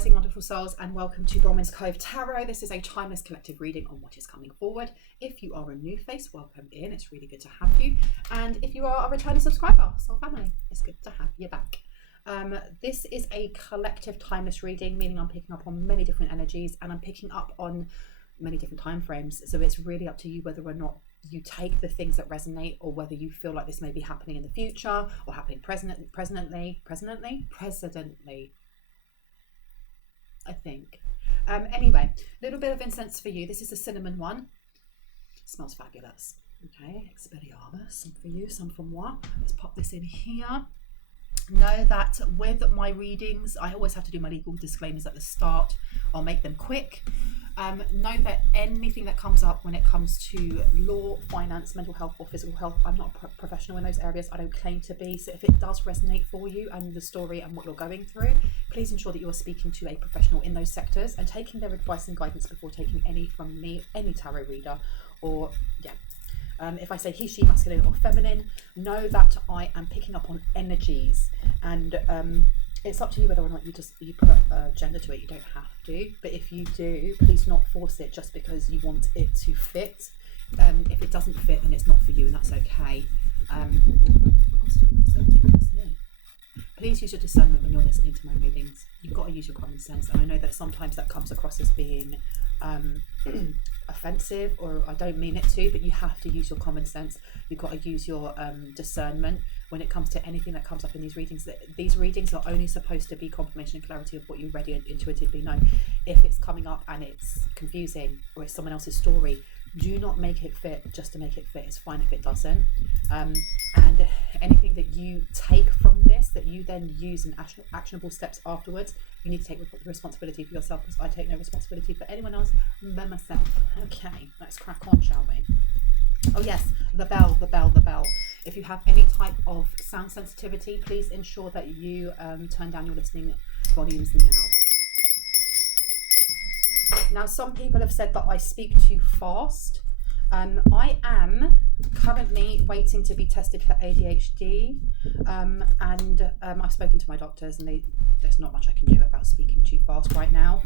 rising, wonderful souls, and welcome to Bronwen's Cove Tarot. This is a timeless collective reading on what is coming forward. If you are a new face, welcome in. It's really good to have you. And if you are a returning subscriber, soul family, it's good to have you back. This is a collective timeless reading, meaning I'm picking up on many different energies and I'm picking up on many different time frames. So it's really up to you whether or not you take the things that resonate, or whether you feel like this may be happening in the future or happening presently. I think. Anyway, a little bit of incense for you. This is the cinnamon one. Smells fabulous. Okay, Expelliarmus. Some for you, some for moi. Let's pop this in here. Know that with my readings, I always have to do my legal disclaimers at the start. I'll make them quick. Know that anything that comes up when it comes to law, finance, mental health or physical health, I'm not a professional in those areas. I don't claim to be. So if it does resonate for you and the story and what you're going through, please ensure that you are speaking to a professional in those sectors and taking their advice and guidance before taking any from me, any tarot reader, or if I say he, she, masculine or feminine, know that I am picking up on energies, and it's up to you whether or not you put gender to it. You don't have to, but if you do, please do not force it just because you want it to fit. If it doesn't fit, then it's not for you, and that's okay. What else do I say? Please use your discernment when you're listening to my readings. You've got to use your common sense, and I know that sometimes that comes across as being offensive, or I don't mean it to, but you have to use your common sense. You've got to use your discernment when it comes to anything that comes up in these readings. These readings are only supposed to be confirmation and clarity of what you already intuitively know. If it's coming up and it's confusing or it's someone else's story, do not make it fit just to make it fit. It's fine if it doesn't. And anything that you take from this that you then use in actionable steps afterwards, you need to take responsibility for yourself, because I take no responsibility for anyone else but myself. Okay, let's crack on, shall we? Oh yes, the bell. If you have any type of sound sensitivity, please ensure that you turn down your listening volumes now. Now, some people have said that I speak too fast. I am currently waiting to be tested for ADHD, and I've spoken to my doctors, and there's not much I can do about speaking too fast right now.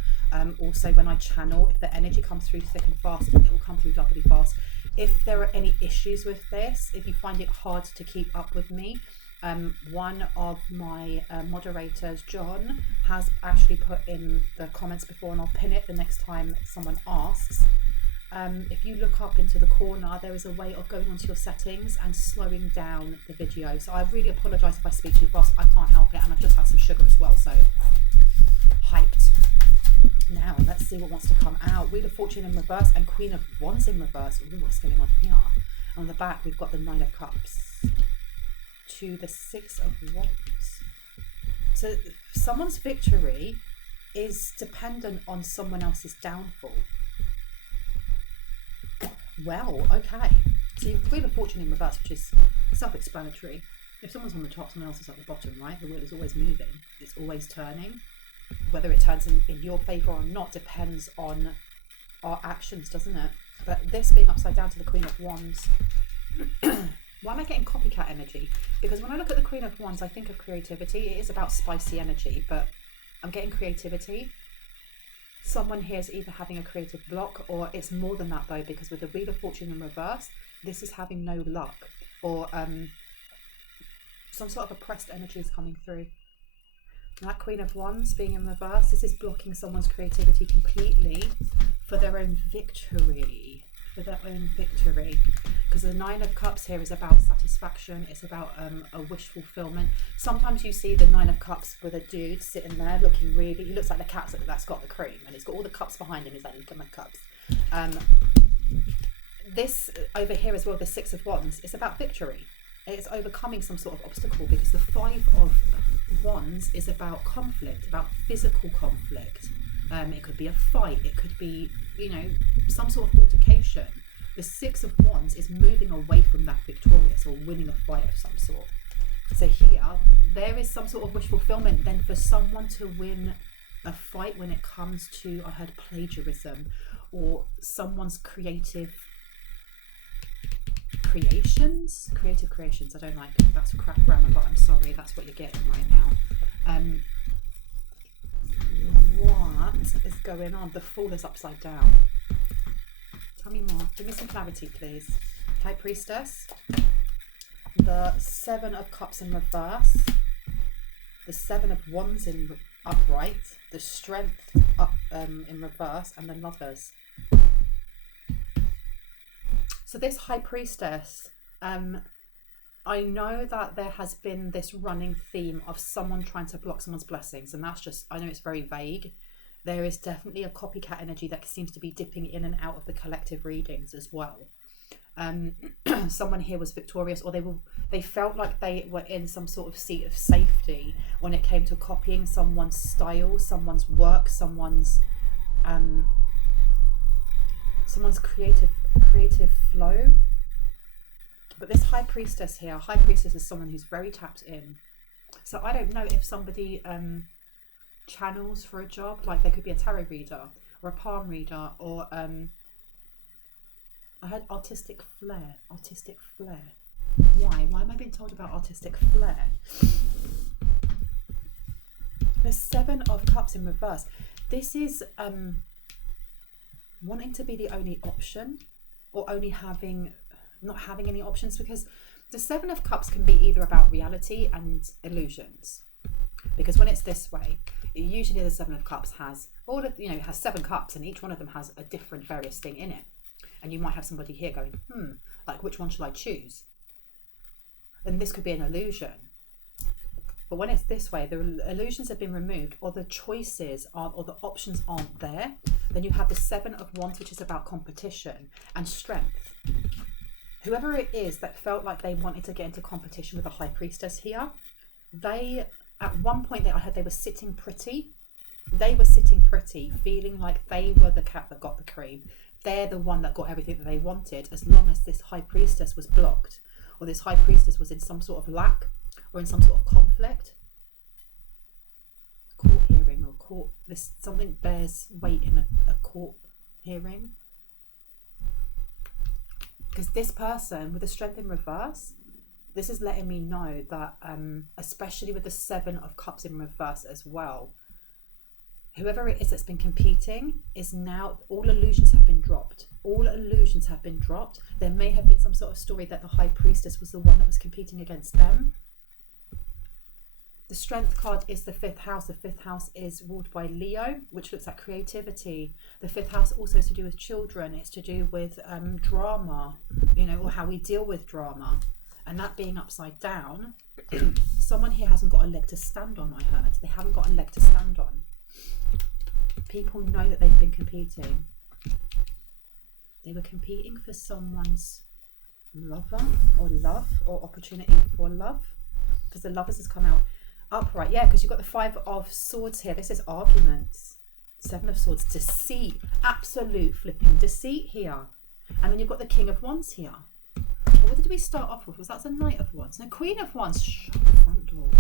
Also, when I channel, if the energy comes through thick and fast, it will come through doubly fast. If there are any issues with this, if you find it hard to keep up with me, one of my moderators, John, has actually put in the comments before, and I'll pin it the next time someone asks. If you look up into the corner, there is a way of going onto your settings and slowing down the video. So I really apologise if I speak too fast. I can't help it, and I've just had some sugar as well, so hyped. Now let's see what wants to come out. Wheel of Fortune in reverse and Queen of Wands in reverse. Ooh, what's going on here? On the back we've got the Nine of Cups to the Six of Wands. So someone's victory is dependent on someone else's downfall. Well, okay. So you've Wheel of Fortune in reverse, which is self-explanatory. If someone's on the top, someone else is at the bottom, right? The wheel is always moving. It's always turning. Whether it turns in your favour or not depends on our actions, doesn't it? But this being upside down to the Queen of Wands, why am I getting copycat energy? Because when I look at the Queen of Wands, I think of creativity. It is about spicy energy, but I'm getting creativity. Someone here is either having a creative block, or it's more than that though, because with the Wheel of Fortune in reverse, this is having no luck, or some sort of oppressed energy is coming through. That Queen of Wands being in reverse, this is blocking someone's creativity completely for their own victory. Because the Nine of Cups here is about satisfaction. It's about a wish fulfillment. Sometimes you see the Nine of Cups with a dude sitting there looking really, he looks like the cat that's got the cream, and it's got all the cups behind him. Is that look at my cups? This over here as well, the Six of Wands, it's about victory. It's overcoming some sort of obstacle, because the Five of Wands is about conflict, about physical conflict. It could be a fight, it could be, some sort of altercation. The Six of Wands is moving away from that victorious or winning a fight of some sort. So here, there is some sort of wish fulfillment then for someone to win a fight when it comes to, I heard plagiarism, or someone's creative creations. I don't like it. That's crap grammar, but I'm sorry, that's what you're getting right now. is going on? The Fool is upside down. Tell me more. Give me some clarity, please. High Priestess. The Seven of Cups in reverse. The Seven of Wands in upright. The Strength up in reverse. And the Lovers. So this High Priestess, I know that there has been this running theme of someone trying to block someone's blessings, and that's just, I know it's very vague. There is definitely a copycat energy that seems to be dipping in and out of the collective readings as well. Someone here was victorious, or they felt like they were in some sort of seat of safety when it came to copying someone's style, someone's work, someone's creative flow. But this High Priestess here, High Priestess is someone who's very tapped in. So I don't know if somebody channels for a job, like they could be a tarot reader or a palm reader, or I heard artistic flair. Why am I being told about artistic flair? The Seven of Cups in reverse. This is wanting to be the only option, or only not having any options, because the Seven of Cups can be either about reality and illusions. Because when it's this way, usually the Seven of Cups has it has 7 cups, and each one of them has a different various thing in it. And you might have somebody here going, like, which one should I choose? And this could be an illusion. But when it's this way, the illusions have been removed, or the choices aren't, or the options aren't there. Then you have the Seven of Wands, which is about competition and strength. Whoever it is that felt like they wanted to get into competition with a High Priestess here, they, at one point, I heard they were sitting pretty. They were sitting pretty, feeling like they were the cat that got the cream. They're the one that got everything that they wanted, as long as this High Priestess was blocked, or this High Priestess was in some sort of lack, or in some sort of conflict. Court hearing, or court, something bears weight in a court hearing. Because this person with the Strength in reverse, this is letting me know that, especially with the Seven of Cups in reverse as well, whoever it is that's been competing is now, all illusions have been dropped. All illusions have been dropped. There may have been some sort of story that the High Priestess was the one that was competing against them. The Strength card is the 5th house. The 5th house is ruled by Leo, which looks at creativity. The 5th house also is to do with children. It's to do with drama, or how we deal with drama. And that being upside down, someone here hasn't got a leg to stand on, I heard. They haven't got a leg to stand on. People know that they've been competing. They were competing for someone's lover, or love, or opportunity for love. Because the Lovers has come out upright. Yeah, because you've got the 5 of Swords here. This is arguments. 7 of Swords. Deceit. Absolute flipping deceit here. And then you've got the King of Wands here. Well, what did we start off with? Was that the Knight of Wands? No, Queen of Wands. Shut the front door.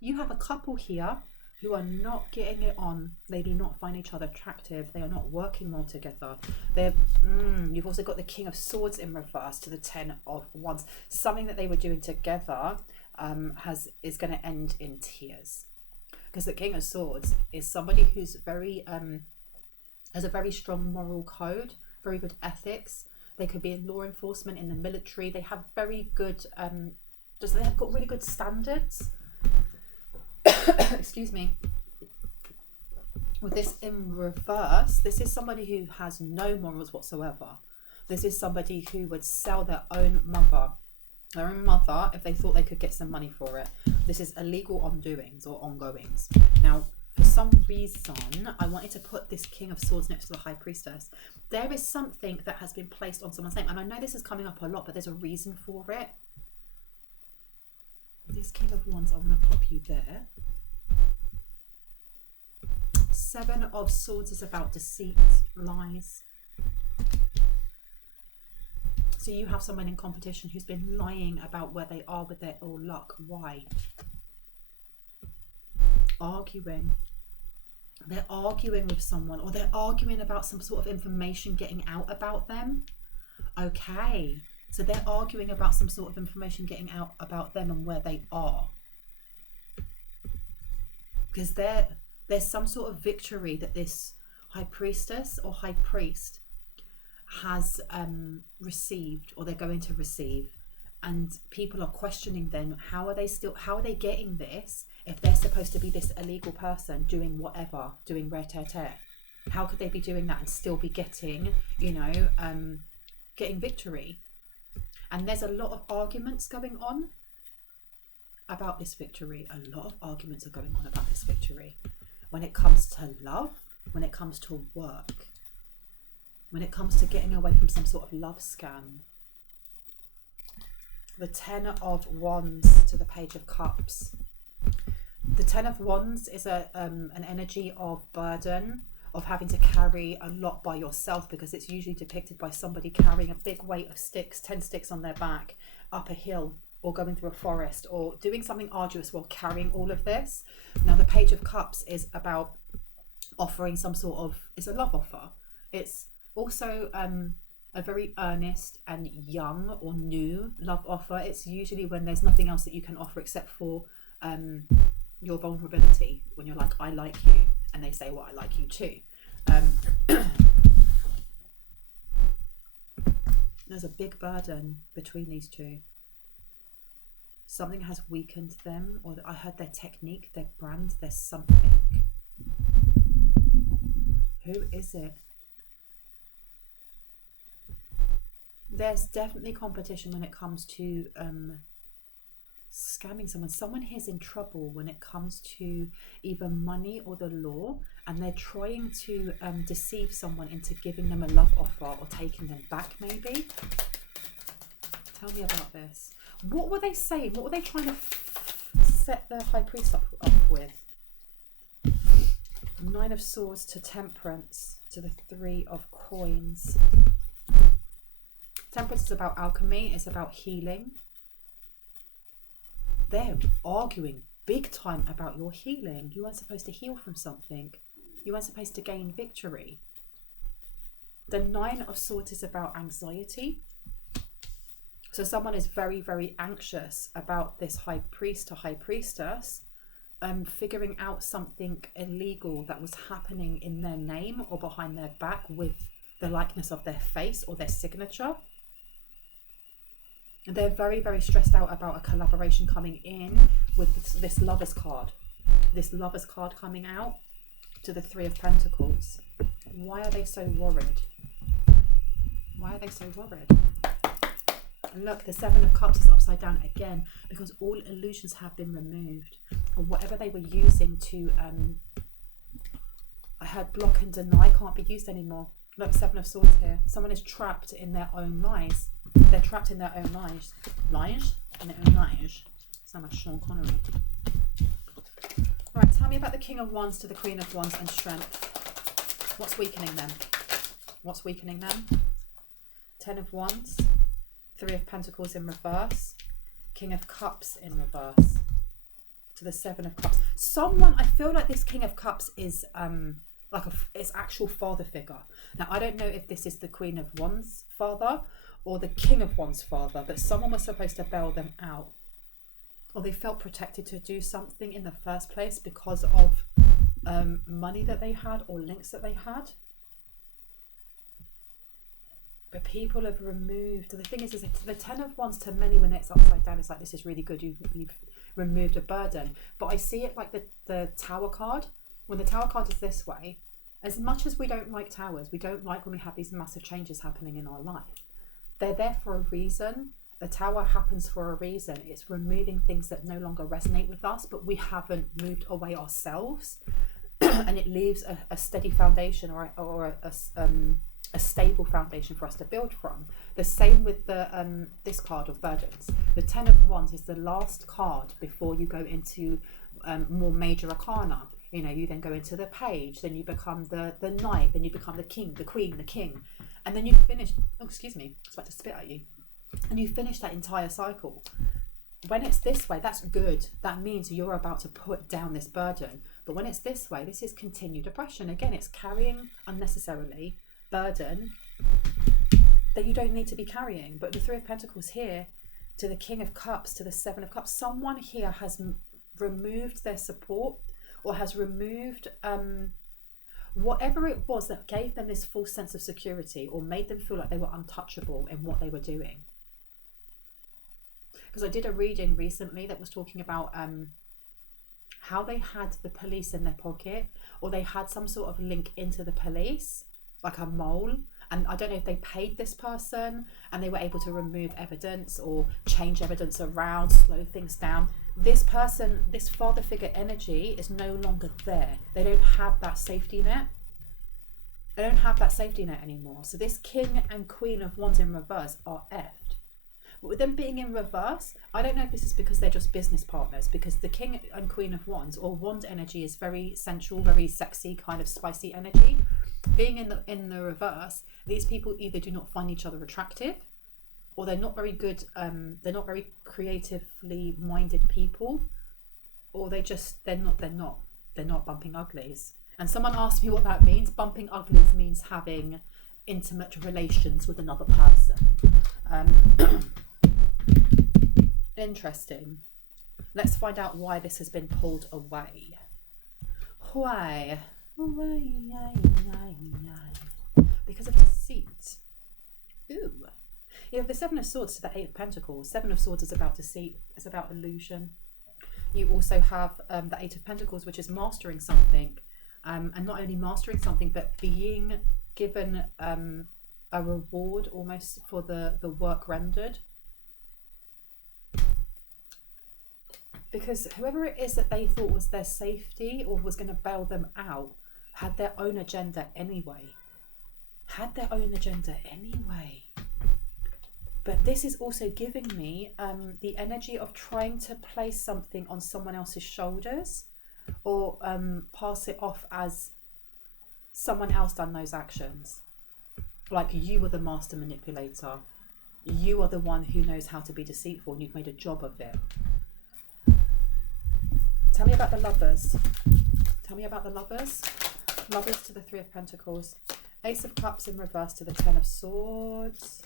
You have a couple here who are not getting it on. They do not find each other attractive. They are not working well together. You've also got the King of Swords in reverse to the 10 of Wands. Something that they were doing together is going to end in tears. Because the King of Swords is somebody who's very has a very strong moral code, very good ethics. They could be in law enforcement, in the military. They have very good they have got really good standards. Excuse me. With this in reverse, this is somebody who has no morals whatsoever. This is somebody who would sell their own mother if they thought they could get some money for it. This is illegal undoings or ongoings. Now, for some reason, I wanted to put this King of Swords next to the High Priestess. There is something that has been placed on someone's name, and I know this is coming up a lot, but there's a reason for it. This King of Wands, I want to pop you there. 7 of Swords is about deceit, lies. So you have someone in competition who's been lying about where they are with their ill luck. Why? Arguing. They're arguing with someone, or they're arguing about some sort of information getting out about them. Okay. So they're arguing about some sort of information getting out about them and where they are. Because There's some sort of victory that this high priestess or high priest has received, or they're going to receive. And people are questioning then, how are they getting this if they're supposed to be this illegal person doing whatever, doing re-te-te? How could they be doing that and still be getting, getting victory? And there's a lot of arguments going on about this victory. A lot of arguments are going on about this victory. When it comes to love, when it comes to work, when it comes to getting away from some sort of love scam. The Ten of Wands to the Page of Cups. The Ten of Wands is an energy of burden, of having to carry a lot by yourself, because it's usually depicted by somebody carrying a big weight of sticks, 10 sticks on their back, up a hill, or going through a forest, or doing something arduous while carrying all of this. Now, the Page of Cups is about offering some sort of, it's a love offer. It's also a very earnest and young or new love offer. It's usually when there's nothing else that you can offer except for your vulnerability, when you're like, I like you, and they say, well, I like you too. There's a big burden between these two. Something has weakened them, or I heard their technique, their brand, there's something. Who is it? There's definitely competition when it comes to scamming someone. Someone here's in trouble when it comes to either money or the law, and they're trying to deceive someone into giving them a love offer or taking them back, maybe. Tell me about this. What were they saying? What were they trying to set the high priest up with? Nine of Swords to Temperance to the Three of Coins. Temperance is about alchemy. It's about healing. They're arguing big time about your healing. You weren't supposed to heal from something. You weren't supposed to gain victory. The Nine of Swords is about anxiety. So someone is very, very anxious about this high priest or high priestess figuring out something illegal that was happening in their name or behind their back with the likeness of their face or their signature. And they're very, very stressed out about a collaboration coming in with this Lover's card. This Lover's card coming out to the Three of Pentacles. Why are they so worried? Why are they so worried? And look, the Seven of Cups is upside down again, because all illusions have been removed. Or whatever they were using to, I heard block and deny, can't be used anymore. Look, Seven of Swords here. Someone is trapped in their own lies. They're trapped in their own lies. Lies? In their own lies. Sound like Sean Connery. Right, tell me about the King of Wands to the Queen of Wands and strength. What's weakening them? What's weakening them? Ten of Wands. Three of Pentacles in reverse. King of Cups in reverse. To the Seven of Cups. Someone, I feel like this King of Cups is like it's actual father figure. Now, I don't know if this is the Queen of Wands father or the King of Wands father, but someone was supposed to bail them out. Or they felt protected to do something in the first place because of money that they had or links that they had. But people have removed, the thing is the Ten of Wands to many when it's upside down, it's like, this is really good, you've removed a burden. But I see it like the Tower card. When the Tower card is this way, as much as we don't like towers, we don't like when we have these massive changes happening in our life. They're there for a reason. The Tower happens for a reason. It's removing things that no longer resonate with us, but we haven't moved away ourselves. And it leaves a steady foundation or a stable foundation for us to build from. The same with the this card of burdens. The Ten of Wands is the last card before you go into more major arcana. You know, you then go into the Page, then you become the Knight, then you become the King, the Queen, the King, and then you finish. Oh, excuse me, I was about to spit at you. And you finish that entire cycle. When it's this way, that's good. That means you're about to put down this burden. But when it's this way, this is continued oppression. Again, it's carrying unnecessarily burden that you don't need to be carrying. But the Three of Pentacles here to the King of Cups to the Seven of Cups, someone here has removed their support or has removed whatever it was that gave them this false sense of security or made them feel like they were untouchable in what they were doing. Because I did a reading recently that was talking about how they had the police in their pocket, or they had some sort of link into the police, like a mole. And I don't know if they paid this person and they were able to remove evidence or change evidence around, slow things down. This person, this father figure energy is no longer there. They don't have that safety net. They don't have that safety net anymore. So this King and Queen of Wands in reverse are effed. But with them being in reverse, I don't know if this is because they're just business partners, because the King and Queen of Wands, or Wand energy, is very sensual, very sexy, kind of spicy energy. Being in the reverse, these people either do not find each other attractive, or they're not very good, they're not very creatively minded people, or they're not bumping uglies. And someone asked me what that means. Bumping uglies means having intimate relations with another person. Interesting. Let's find out why this has been pulled away. Why? Because of deceit. Ooh. You have the Seven of Swords to the Eight of Pentacles. Seven of Swords is about deceit. It's about illusion. You also have the Eight of Pentacles, which is mastering something. And not only mastering something, but being given a reward almost for the work rendered. Because whoever it is that they thought was their safety or was going to bail them out had their own agenda anyway. But this is also giving me the energy of trying to place something on someone else's shoulders, or pass it off as someone else done those actions. Like you were the master manipulator. You are the one who knows how to be deceitful, and you've made a job of it. Tell me about the lovers. Lovers to the Three of Pentacles. Ace of Cups in reverse to the Ten of Swords.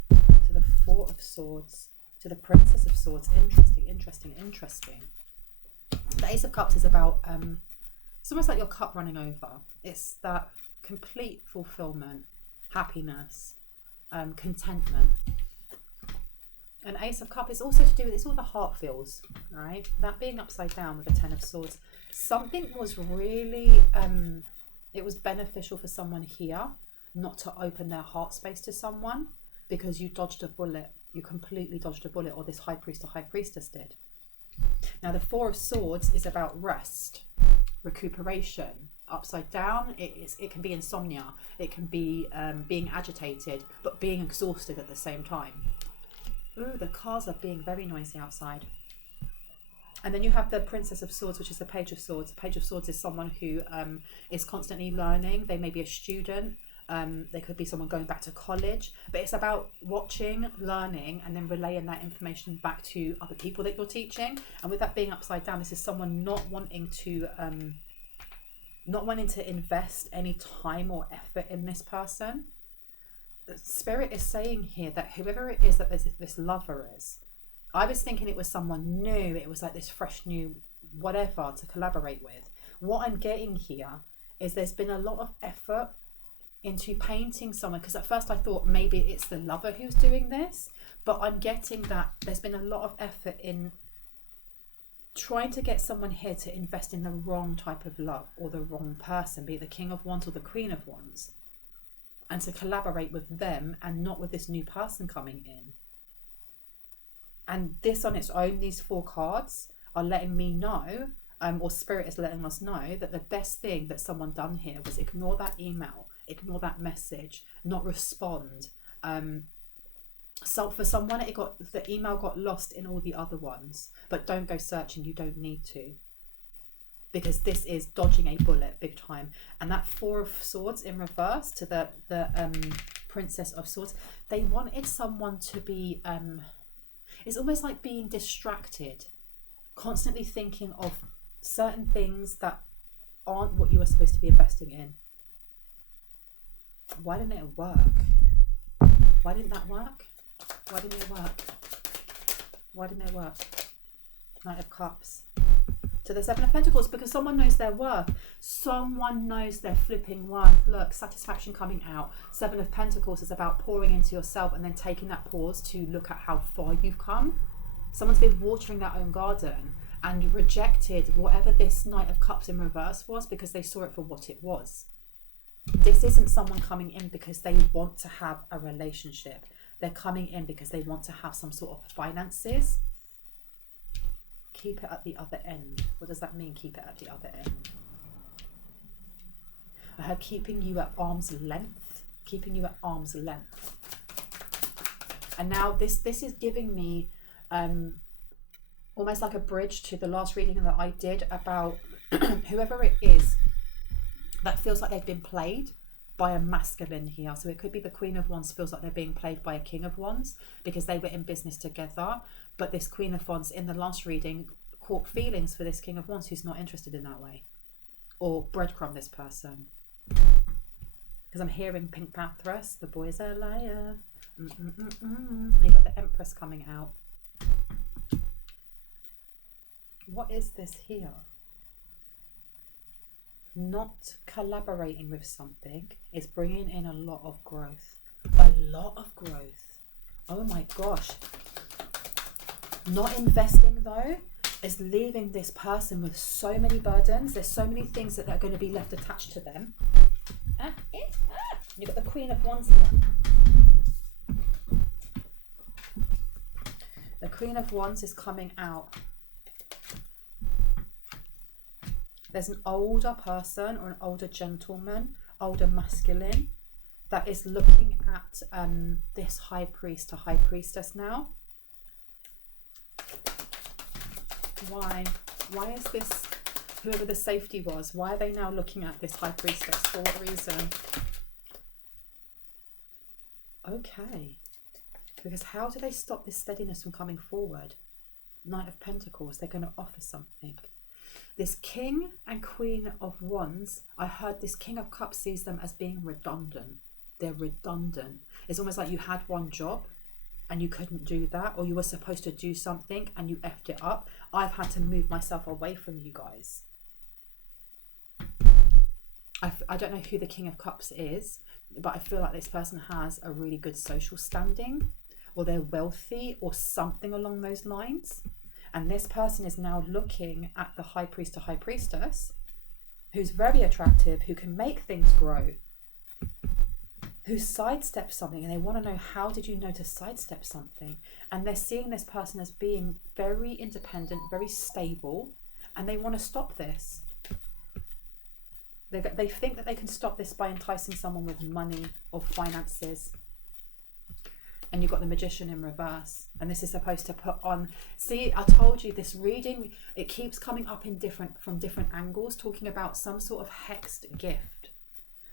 To the Four of Swords. To the Princess of Swords. Interesting. The Ace of Cups is about, it's almost like your cup running over. It's that complete fulfillment, happiness, contentment. An Ace of Cups is also to do with, it's all the heart feels, right? That being upside down with the Ten of Swords. Something was really, it was beneficial for someone here not to open their heart space to someone, because you dodged a bullet. You completely dodged a bullet, or this high priest or high priestess did. Now the Four of Swords is about rest, recuperation. Upside down, it can be insomnia. It can be being agitated, but being exhausted at the same time. Ooh, the cars are being very noisy outside. And then you have the Princess of Swords, which is the Page of Swords. The Page of Swords is someone who is constantly learning. They may be a student. They could be someone going back to college. But it's about watching, learning, and then relaying that information back to other people that you're teaching. And with that being upside down, this is someone not wanting to invest any time or effort in this person. Spirit is saying here that whoever it is that this lover is, I was thinking it was someone new. It was like this fresh new whatever to collaborate with. What I'm getting here is there's been a lot of effort into painting someone, because at first I thought maybe it's the lover who's doing this, but I'm getting that there's been a lot of effort in trying to get someone here to invest in the wrong type of love, or the wrong person, be it the King of Wands or the Queen of Wands, and to collaborate with them and not with this new person coming in. And this on its own, these four cards are letting me know, or Spirit is letting us know, that the best thing that someone done here was ignore that email, ignore that message, not respond. So for someone, the email got lost in all the other ones, but don't go searching. You don't need to, because this is dodging a bullet big time. And that Four of Swords in reverse to the Princess of Swords, they wanted someone to be it's almost like being distracted, constantly thinking of certain things that aren't what you were supposed to be investing in. Why didn't it work? Why didn't that work? Why didn't it work? Why didn't it work? Knight of Cups. to the Seven of Pentacles, because someone knows their worth. Someone knows their flipping worth. Look, satisfaction coming out. Seven of Pentacles is about pouring into yourself and then taking that pause to look at how far you've come. Someone's been watering their own garden and rejected whatever this Knight of Cups in reverse was because they saw it for what it was. This isn't someone coming in because they want to have a relationship. They're coming in because they want to have some sort of finances. Keep it at the other end. What does that mean, keep it at the other end? I heard keeping you at arm's length. Keeping you at arm's length. And now this is giving me almost like a bridge to the last reading that I did about whoever it is that feels like they've been played by a masculine here. So it could be the Queen of Wands feels like they're being played by a King of Wands because they were in business together. But this Queen of Wands in the last reading caught feelings for this King of Wands who's not interested in that way. Or breadcrumb this person. Because I'm hearing Pink Pantheress, the boy's a liar. You've got the Empress coming out. What is this here? Not collaborating with something is bringing in a lot of growth. A lot of growth. Oh my gosh. Not investing though is leaving this person with so many burdens. There's so many things that are going to be left attached to them. You've got the Queen of Wands here. The Queen of Wands is coming out. There's an older person or an older gentleman, older masculine, that is looking at this high priest or high priestess now. Why? Why is this, whoever the safety was, why are they now looking at this high priestess? For what reason? Okay. Because how do they stop this steadiness from coming forward? Knight of Pentacles, they're going to offer something. This King and Queen of Wands, I heard this King of Cups sees them as being redundant. They're redundant. It's almost like you had one job and you couldn't do that, or you were supposed to do something and you effed it up. I've had to move myself away from you guys. I don't know who the King of Cups is, but I feel like this person has a really good social standing, or they're wealthy or something along those lines. And this person is now looking at the high priest or high priestess, who's very attractive, who can make things grow, who sidesteps something, and they want to know, how did you know to sidestep something? And they're seeing this person as being very independent, very stable, and they want to stop this. They think that they can stop this by enticing someone with money or finances. And you've got the Magician in reverse, and this is supposed to put on, see, I told you this reading, it keeps coming up in from different angles, talking about some sort of hexed gift,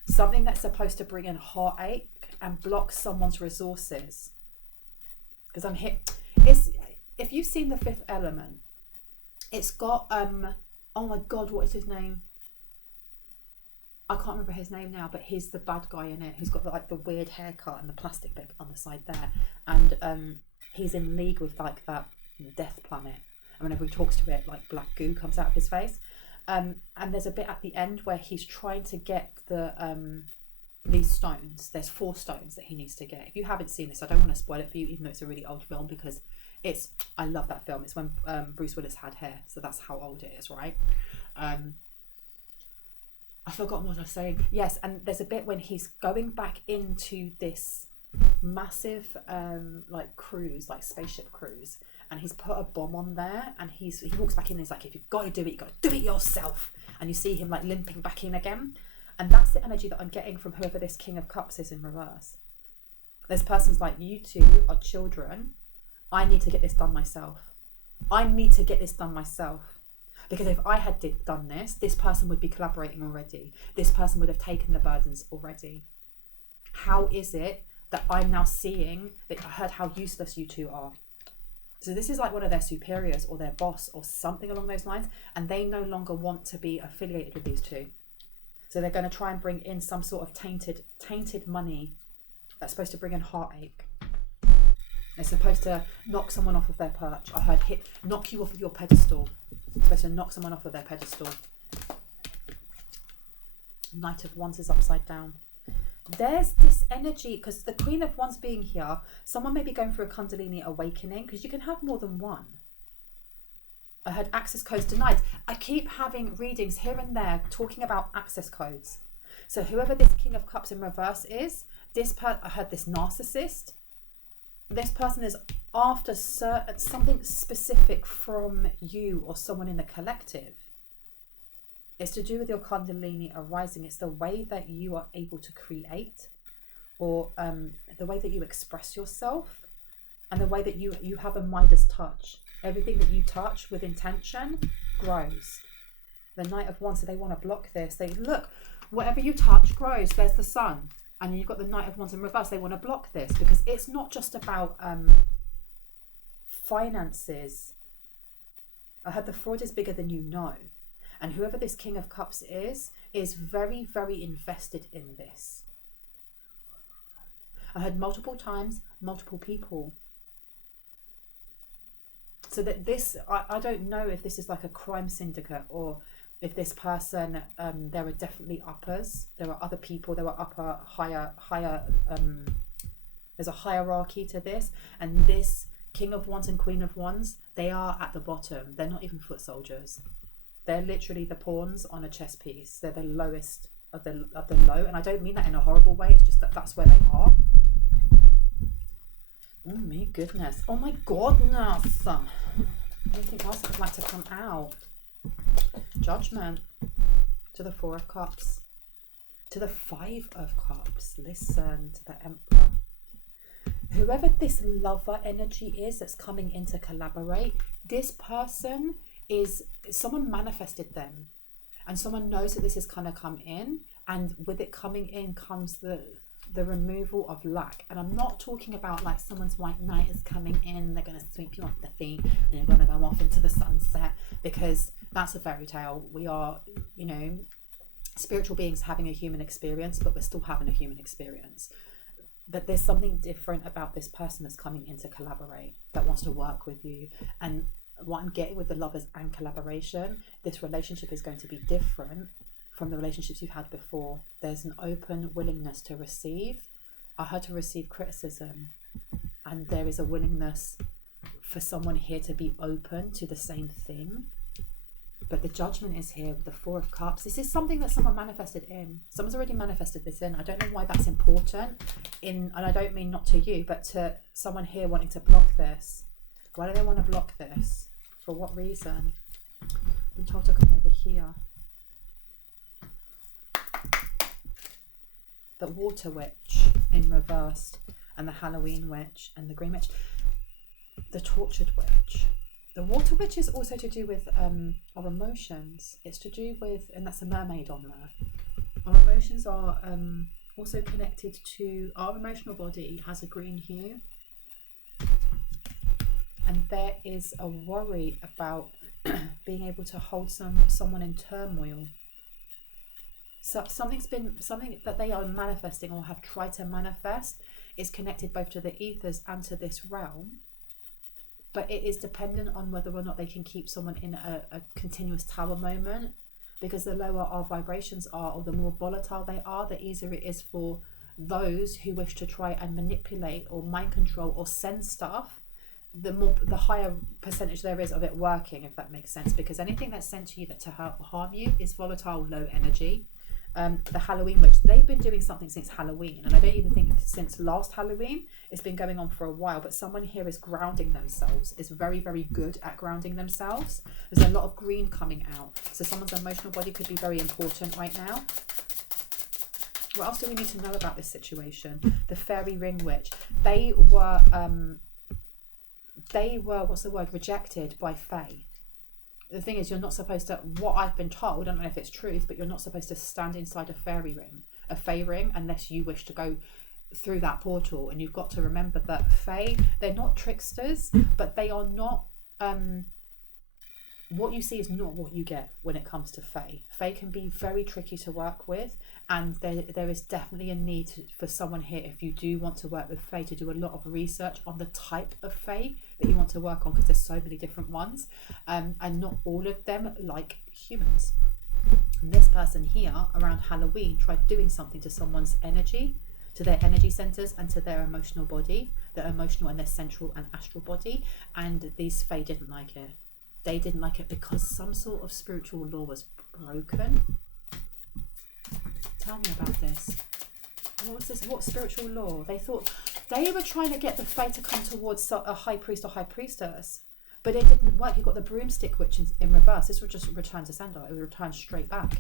something that's supposed to bring in heartache and block someone's resources. Because I'm here, if you've seen The Fifth Element, it's got oh my god, what is his name? I can't remember his name now, but he's the bad guy in it, who's got the weird haircut and the plastic bit on the side there. And he's in league with like that death planet. And whenever he talks to it, like black goo comes out of his face. And there's a bit at the end where he's trying to get these stones. There's 4 stones that he needs to get. If you haven't seen this, I don't want to spoil it for you, even though it's a really old film, because I love that film. It's when Bruce Willis had hair, so that's how old it is, right? I forgot what I was saying. Yes, and there's a bit when he's going back into this massive like cruise, like spaceship cruise, and he's put a bomb on there, and he walks back in and he's like, if you've got to do it, you've got to do it yourself. And you see him like limping back in again. And that's the energy that I'm getting from whoever this King of Cups is in reverse. This person's like, you two are children. I need to get this done myself. I need to get this done myself. Because if I had done this, this person would be collaborating already. This person would have taken the burdens already. How is it that I'm now seeing that I heard how useless you two are? So this is like one of their superiors or their boss or something along those lines, and they no longer want to be affiliated with these two. So they're going to try and bring in some sort of tainted money that's supposed to bring in heartache. It's supposed to knock someone off of their perch. I heard knock you off of your pedestal. You're supposed to knock someone off of their pedestal. Knight of Wands is upside down. There's this energy, because the Queen of Wands being here, someone may be going through a Kundalini awakening, because you can have more than one. I heard access codes denied. I keep having readings here and there talking about access codes. So whoever this King of Cups in reverse is, I heard this narcissist. This person is after something specific from you or someone in the collective. It's to do with your Kundalini arising. It's the way that you are able to create, or the way that you express yourself, and the way that you have a Midas touch. Everything that you touch with intention grows. The Knight of Wands, so they want to block this. They look, whatever you touch grows. There's the sun. And you've got the Knight of Wands in reverse. They want to block this because it's not just about finances. I heard the fraud is bigger than you know. And whoever this King of Cups is very, very invested in this. I heard multiple times, multiple people. So that this, I don't know if this is like a crime syndicate, or if this person, there are definitely uppers. There are other people, there are upper, higher, there's a hierarchy to this. And this King of Wands and Queen of Wands, they are at the bottom. They're not even foot soldiers. They're literally the pawns on a chess piece. They're the lowest of the low. And I don't mean that in a horrible way. It's just that that's where they are. Oh my goodness. Oh my godness. Anything else that would like to come out? Judgment. To the Four of Cups. To the Five of Cups. Listen to the Emperor. Whoever this lover energy is that's coming in to collaborate, this person is, someone manifested them. And someone knows that this is going to come in. And with it coming in comes the removal of lack. And I'm not talking about like someone's white knight is coming in, they're going to sweep you off the feet and you're going to go off into the sunset, because that's a fairy tale. We are, you know, spiritual beings having a human experience, but we're still having a human experience. But there's something different about this person that's coming in to collaborate, that wants to work with you. And what I'm getting with the lovers and collaboration, this relationship is going to be different from the relationships you've had before. There's an open willingness to receive. I heard to receive criticism, and there is a willingness for someone here to be open to the same thing. But the Judgment is here with the Four of Cups. This is something that someone manifested in. Someone's already manifested this in. I don't know why that's important, and I don't mean not to you, but to someone here wanting to block this. Why do they want to block this? For what reason? I'm told to come over here. The Water Witch in reverse, and the Halloween Witch, and the Green Witch. The Tortured Witch. The Water Witch is also to do with our emotions. It's to do with, and that's a mermaid on there. Our emotions are also connected to, our emotional body has a green hue. And there is a worry about being able to hold someone in turmoil. So something that they are manifesting or have tried to manifest is connected both to the ethers and to this realm. But it is dependent on whether or not they can keep someone in a continuous tower moment. Because the lower our vibrations are, or the more volatile they are, the easier it is for those who wish to try and manipulate or mind control or send stuff. The higher percentage there is of it working, if that makes sense. Because anything that's sent to you that to harm you is volatile, low energy. The Halloween Witch, they've been doing something since Halloween, and I don't even think since last Halloween. It's been going on for a while, but someone here is grounding themselves, is very, very good at grounding themselves. There's a lot of green coming out, so someone's emotional body could be very important right now. What else do we need to know about this situation? The Fairy Ring Witch, they were what's the word, rejected by Fae. The thing is, you're not supposed to, what I've been told, I don't know if it's truth, but you're not supposed to stand inside a fairy ring, a Fae ring, unless you wish to go through that portal. And you've got to remember that Fae, they're not tricksters, but they are not what you see is not what you get when it comes to Fae. Fae can be very tricky to work with, and there is definitely a need for someone here, if you do want to work with Fae, to do a lot of research on the type of Fae that you want to work on, because there's so many different ones, and not all of them like humans. And this person here around Halloween tried doing something to someone's energy, to their energy centers and to their emotional body, their emotional and their central and astral body, and these Fae didn't like it. They didn't like it because some sort of spiritual law was broken. Tell me about this. What was this? What spiritual law? They thought they were trying to get the Fae to come towards a high priest or high priestess, but it didn't work. You got the broomstick witch in reverse. This would just return to sender. It would return straight back.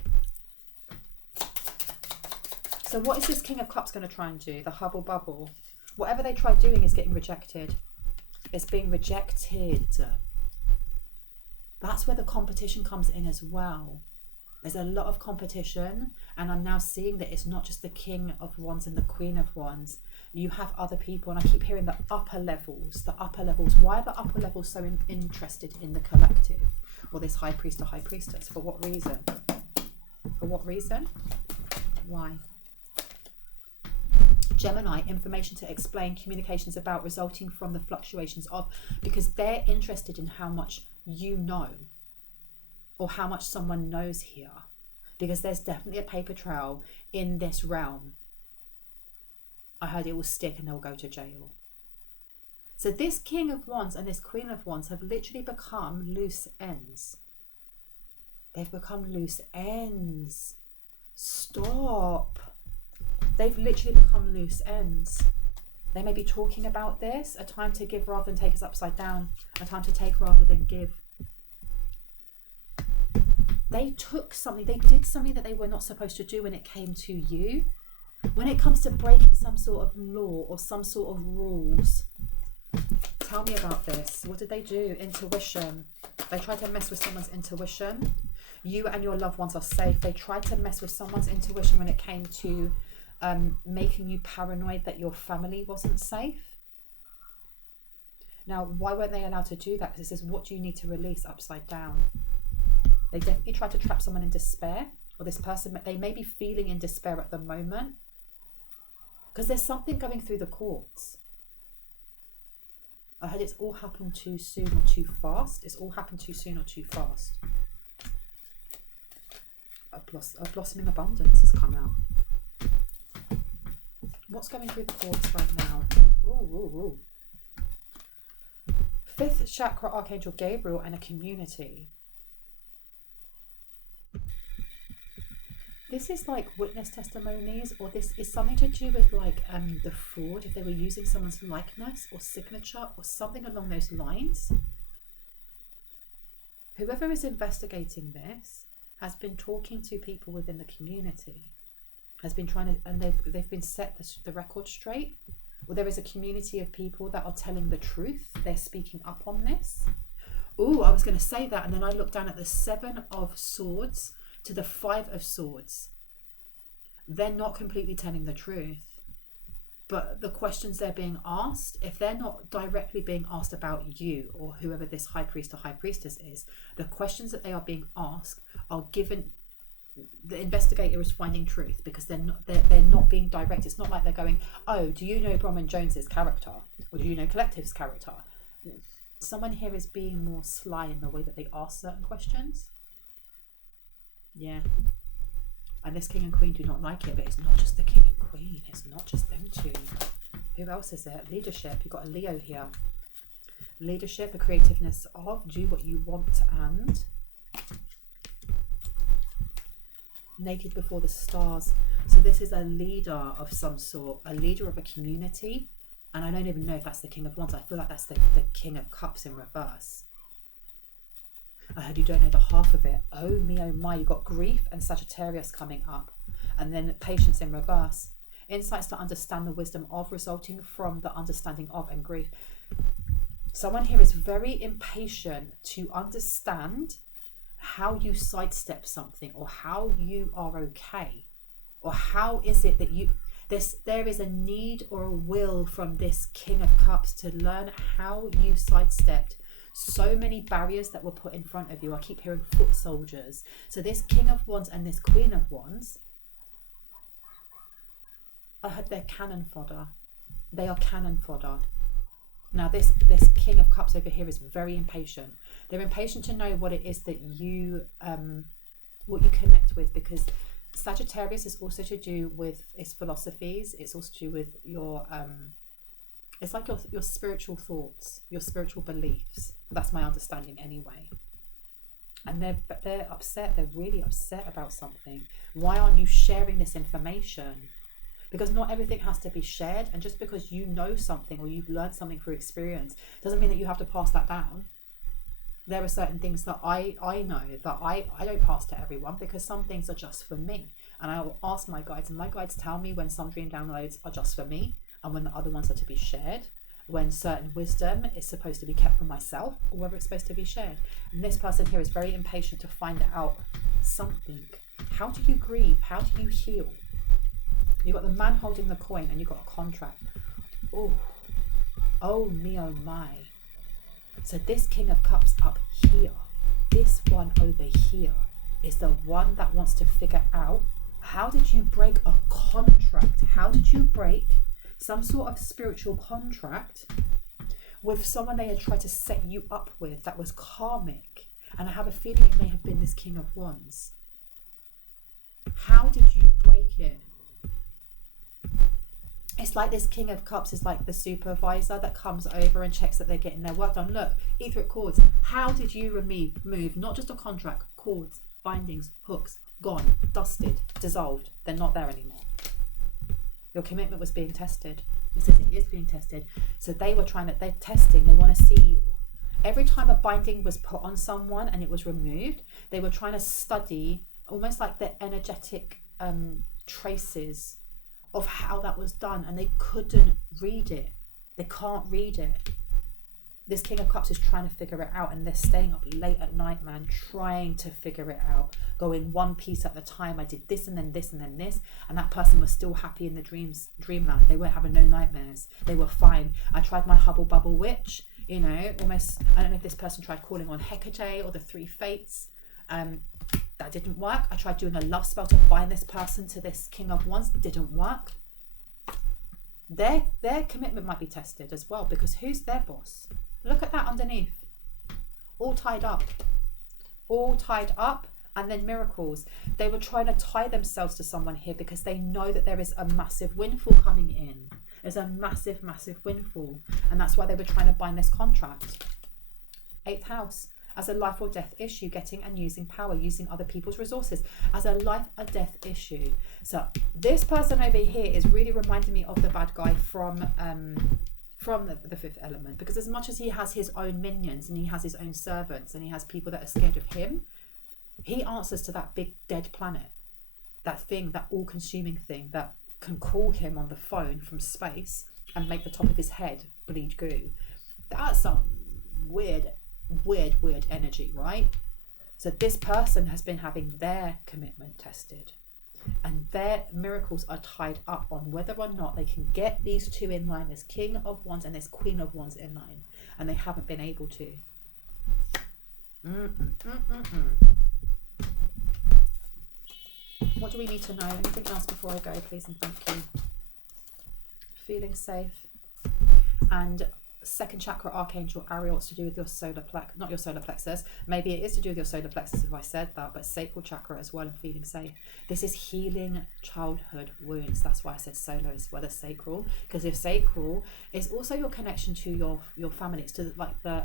So what is this King of Cups going to try and do? The hubble bubble. Whatever they try doing is getting rejected. It's being rejected. That's where the competition comes in as well. There's a lot of competition, and I'm now seeing that it's not just the King of Wands and the Queen of Wands. You have other people, and I keep hearing the upper levels. The upper levels. Why are the upper levels so interested in the collective, or this high priest or high priestess? For what reason? For what reason? Why? Gemini, information to explain, communications about, resulting from the fluctuations of, because they're interested in how much you know, or how much someone knows here, because there's definitely a paper trail in this realm. I heard it will stick and they'll go to jail. So this King of Wands and this Queen of Wands have literally become loose ends. They've become loose ends. Stop. They've literally become loose ends. They may be talking about this. A time to give rather than take is upside down. A time to take rather than give. They took something. They did something that they were not supposed to do when it came to you. When it comes to breaking some sort of law or some sort of rules. Tell me about this. What did they do? Intuition. They tried to mess with someone's intuition. You and your loved ones are safe. They tried to mess with someone's intuition when it came to making you paranoid that your family wasn't safe. Now, why weren't they allowed to do that? Because it says, what do you need to release upside down? They definitely tried to trap someone in despair, or this person, they may be feeling in despair at the moment, because there's something going through the courts. I heard it's all happened too soon or too fast. It's all happened too soon or too fast. A blossoming abundance has come out. What's going through the courts right now? Ooh. Fifth chakra, Archangel Gabriel, and a community. This is like witness testimonies, or this is something to do with like the fraud, if they were using someone's likeness or signature or something along those lines. Whoever is investigating this has been talking to people within the community, has been trying to, and they've been set the record straight. Or there is a community of people that are telling the truth. They're speaking up on this. Oh, I was going to say that, and then I looked down at the 7 of Swords to the 5 of Swords. They're not completely telling the truth, but the questions they're being asked, if they're not directly being asked about you or whoever this high priest or high priestess is, the questions that they are being asked are given. The investigator is finding truth, because they're not being direct. It's not like they're going, oh, do you know Bronwen Jones's character, or do you know Collective's character? Someone here is being more sly in the way that they ask certain questions. Yeah. And this King and Queen do not like it, but it's not just the King and Queen. It's not just them two. Who else is there? Leadership. You've got a Leo here. Leadership, the creativeness of do what you want, and naked before the stars. So this is a leader of some sort, a leader of a community. And I don't even know if that's the King of Wands. I feel like that's the King of Cups in reverse. I heard you don't know the half of it. Oh me, oh my. You've got grief and Sagittarius coming up. And then patience in reverse. Insights to understand the wisdom of, resulting from the understanding of, and grief. Someone here is very impatient to understand how you sidestep something, or how you are okay, or how is it that there is a need or a will from this King of Cups to learn how you sidestepped so many barriers that were put in front of you. I keep hearing foot soldiers. So this King of Wands and this Queen of Wands, I heard they're cannon fodder. They are cannon fodder. Now this King of Cups over here is very impatient. They're impatient to know what it is that you what you connect with, because Sagittarius is also to do with its philosophies. It's also to do with your it's like your spiritual thoughts, your spiritual beliefs. That's my understanding anyway. And they're upset. They're really upset about something. Why aren't you sharing this information? Because not everything has to be shared, and just because you know something or you've learned something through experience doesn't mean that you have to pass that down. There are certain things that I know that I don't pass to everyone, because some things are just for me. And I will ask my guides, and my guides tell me when some dream downloads are just for me and when the other ones are to be shared, when certain wisdom is supposed to be kept for myself or whether it's supposed to be shared. And this person here is very impatient to find out something. How do you grieve? How do you heal? You've got the man holding the coin and you've got a contract. Oh me, oh my. So this King of Cups up here, this one over here, is the one that wants to figure out, how did you break a contract? How did you break some sort of spiritual contract with someone they had tried to set you up with that was karmic? And I have a feeling it may have been this King of Wands. How did you break it? It's like this King of Cups is like the supervisor that comes over and checks that they're getting their work done. Look, etheric cords. How did you remove not just a contract, cords, bindings, hooks, gone, dusted, dissolved? They're not there anymore. Your commitment was being tested. It says it is being tested. So they're testing. They want to see, every time a binding was put on someone and it was removed, they were trying to study almost like the energetic traces of how that was done, and they couldn't read it. They can't read it. This King of Cups is trying to figure it out, and they're staying up late at night, man, trying to figure it out, going one piece at a time. I did this and then this and then this, and that person was still happy in the dreamland. They weren't having no nightmares. They were fine. I tried my Hubble Bubble Witch, you know, almost, I don't know if this person tried calling on Hecate or the Three Fates. That didn't work. I tried doing a love spell to bind this person to this King of Wands. Didn't work. Their commitment might be tested as well, because who's their boss? Look at that underneath. All tied up. All tied up, and then miracles. They were trying to tie themselves to someone here because they know that there is a massive windfall coming in. There's a massive, massive windfall. And that's why they were trying to bind this contract. 8th house. As a life or death issue, getting and using power, using other people's resources as a life or death issue. So this person over here is really reminding me of the bad guy from the Fifth Element, because as much as he has his own minions and he has his own servants and he has people that are scared of him, he answers to that big dead planet, that thing, that all-consuming thing that can call him on the phone from space and make the top of his head bleed goo. That's some weird energy, right? So this person has been having their commitment tested, and their miracles are tied up on whether or not they can get these two in line, this King of Wands and this Queen of Wands in line, and they haven't been able to. What do we need to know? Anything else before I go, please and thank you? Feeling safe. And second chakra, Archangel Ariel, it's to do with your solar plexus, not your solar plexus. Maybe it is to do with your solar plexus if I said that, but sacral chakra as well, and feeling safe. This is healing childhood wounds. That's why I said solar as well as sacral, because your sacral is also your connection to your family. It's to like the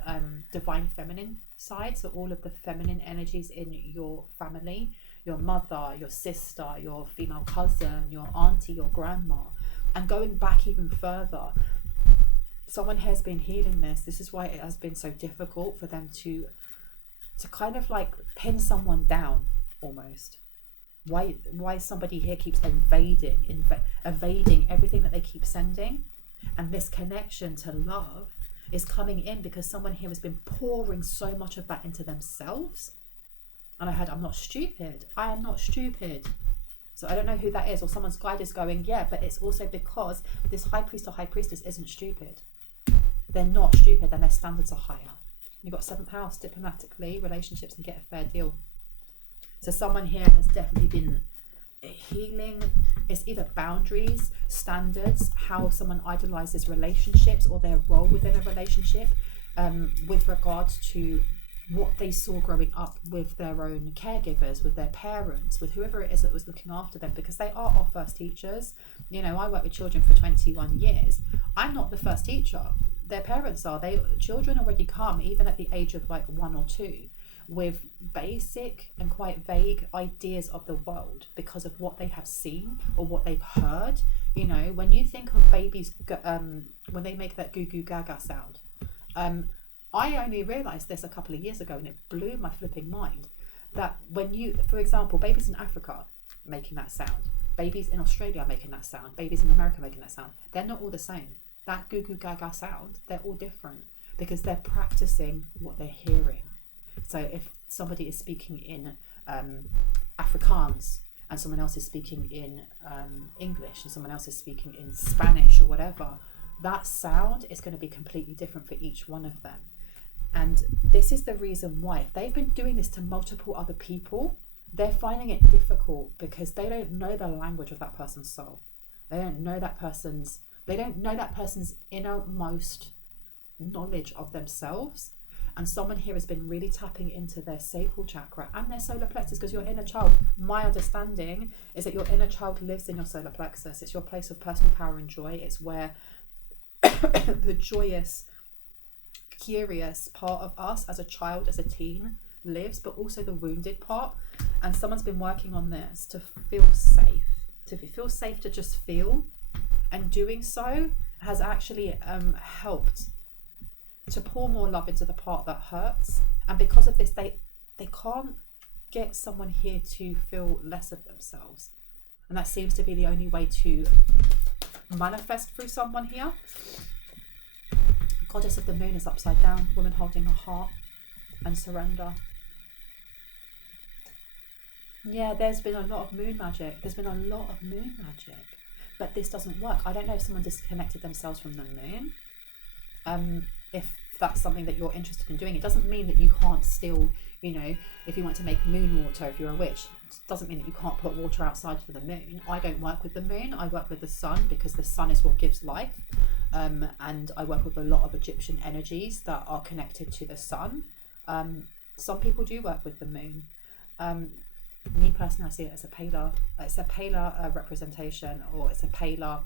divine feminine side, so all of the feminine energies in your family, your mother, your sister, your female cousin, your auntie, your grandma, and going back even further. Someone has been healing this. This is why it has been so difficult for them to kind of like pin someone down almost. Why somebody here keeps evading everything that they keep sending, and this connection to love is coming in because someone here has been pouring so much of that into themselves. And I heard, I'm not stupid. I am not stupid. So I don't know who that is, or someone's guide is going, yeah, but it's also because this high priest or high priestess isn't stupid. They're not stupid, and their standards are higher. You've got 7th house, diplomatically, relationships, and get a fair deal. So someone here has definitely been healing. It's either boundaries, standards, how someone idolizes relationships or their role within a relationship, with regards to what they saw growing up with their own caregivers, with their parents, with whoever it is that was looking after them, because they are our first teachers. You know, I work with children for 21 years. I'm not the first teacher. Their parents are. Children already come, even at the age of like 1 or 2, with basic and quite vague ideas of the world because of what they have seen or what they've heard. You know, when you think of babies, when they make that goo goo gaga sound, I only realised this a couple of years ago, and it blew my flipping mind, that when you, for example, babies in Africa making that sound, babies in Australia making that sound, babies in America making that sound, they're not all the same. That goo goo gaga sound, they're all different because they're practicing what they're hearing. So if somebody is speaking in Afrikaans and someone else is speaking in English and someone else is speaking in Spanish or whatever, that sound is going to be completely different for each one of them. And this is the reason why, if they've been doing this to multiple other people, they're finding it difficult because they don't know the language of that person's soul. They don't know that person's innermost knowledge of themselves. And someone here has been really tapping into their sacral chakra and their solar plexus, because your inner child, my understanding is that your inner child lives in your solar plexus. It's your place of personal power and joy. It's where the joyous, curious part of us as a child, as a teen, lives, but also the wounded part. And someone's been working on this to feel safe to just feel, and doing so has actually helped to pour more love into the part that hurts. And because of this, they can't get someone here to feel less of themselves, and that seems to be the only way to manifest through someone here. Goddess of the moon is upside down, woman holding her heart and surrender. Yeah, there's been a lot of moon magic. But this doesn't work. I don't know if someone disconnected themselves from the moon. If that's something that you're interested in doing, it doesn't mean that you can't still, you know, if you want to make moon water, if you're a witch, it doesn't mean that you can't put water outside for the moon. I don't work with the moon. I work with the sun, because the sun is what gives life. And I work with a lot of Egyptian energies that are connected to the sun. Some people do work with the moon. Me personally, I see it as a paler. It's a paler representation, or it's a paler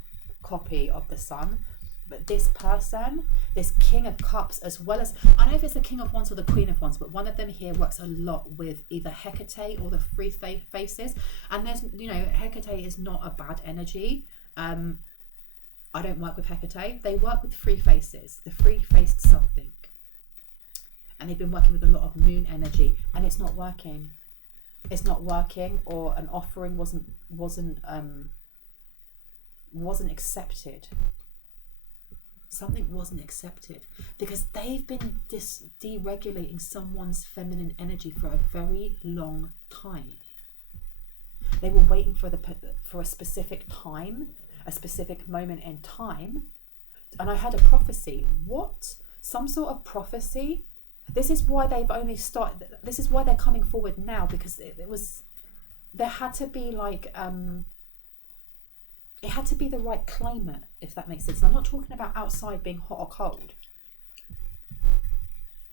copy of the sun. But this person, this King of Cups, as well as, I don't know if it's the King of Wands or the Queen of Wands, but one of them here works a lot with either Hecate or the three faces. And there's, you know, Hecate is not a bad energy. I don't work with Hecate. They work with three faces, the three-faced something. And they've been working with a lot of moon energy, and it's not working. It's not working, or an offering wasn't accepted. Something wasn't accepted because they've been deregulating someone's feminine energy for a very long time. They were waiting for a specific time, a specific moment in time. And I had a prophecy. What? Some sort of prophecy? This is why they've only started. This is why they're coming forward now, because there had to be like, it had to be the right climate, if that makes sense. And I'm not talking about outside being hot or cold.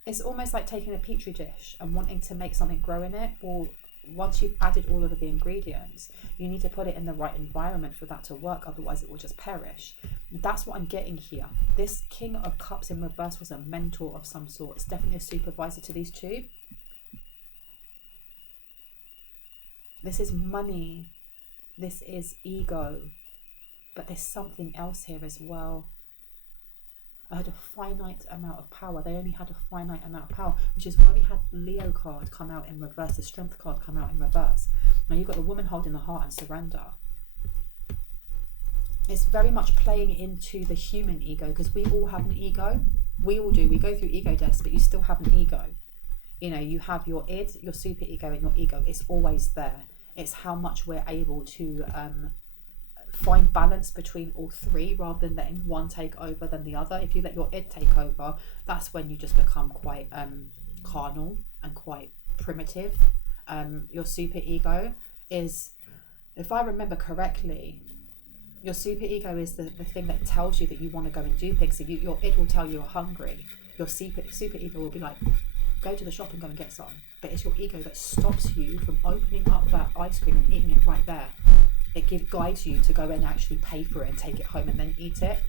It's almost like taking a petri dish and wanting to make something grow in it. Or once you've added all of the ingredients, you need to put it in the right environment for that to work. Otherwise, it will just perish. That's what I'm getting here. This King of Cups in reverse was a mentor of some sort. It's definitely a supervisor to these two. This is money. This is ego. But there's something else here as well. I had a finite amount of power. They only had a finite amount of power, which is why we had Leo card come out in reverse, the Strength card come out in reverse. Now you've got the woman holding the heart and surrender. It's very much playing into the human ego, because we all have an ego. We all do. We go through ego deaths, but you still have an ego. You know, you have your id, your super ego, and your ego. It's always there. It's how much we're able to find balance between all three rather than letting one take over than the other. If you let your id take over, that's when you just become quite carnal and quite primitive. Your super ego is, if I remember correctly, your super ego is the thing that tells you that you want to go and do things. So your id will tell you you're hungry. Your super ego will be like, go to the shop and go and get some. But it's your ego that stops you from opening up that ice cream and eating it right there. It guides you to go and actually pay for it and take it home and then eat it.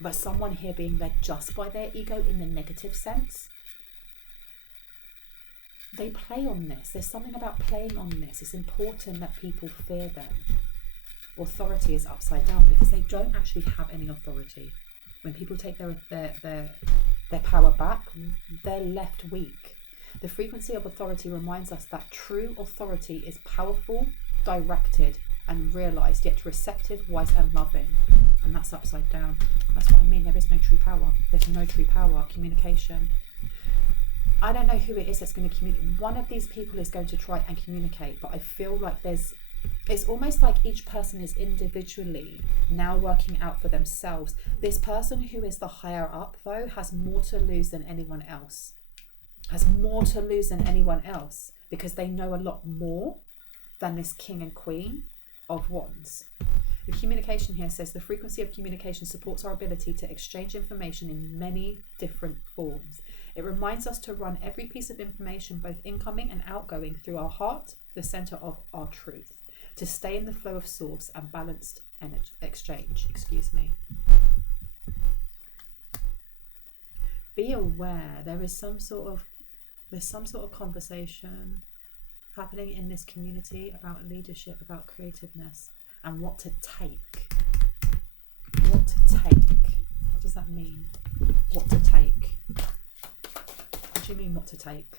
But someone here being led just by their ego in the negative sense, they play on this. There's something about playing on this. It's important that people fear them. Authority is upside down because they don't actually have any authority. When people take their power back, they're left weak. The frequency of authority reminds us that true authority is powerful, directed, and realized, yet receptive, wise, and loving. And that's upside down. That's what I mean. There is no true power. There's no true power. Communication. I don't know who it is that's going to communicate. One of these people is going to try and communicate, but I feel like it's almost like each person is individually now working out for themselves. This person who is the higher up, though, has more to lose than anyone else. Because they know a lot more than this king and queen of wands. The communication here says the frequency of communication supports our ability to exchange information in many different forms. It reminds us to run every piece of information, both incoming and outgoing, through our heart, the center of our truth, to stay in the flow of source and balanced exchange. Be aware there's some sort of conversation happening in this community about leadership, about creativeness, and what to take. What does that mean? What to take? What do you mean, what to take?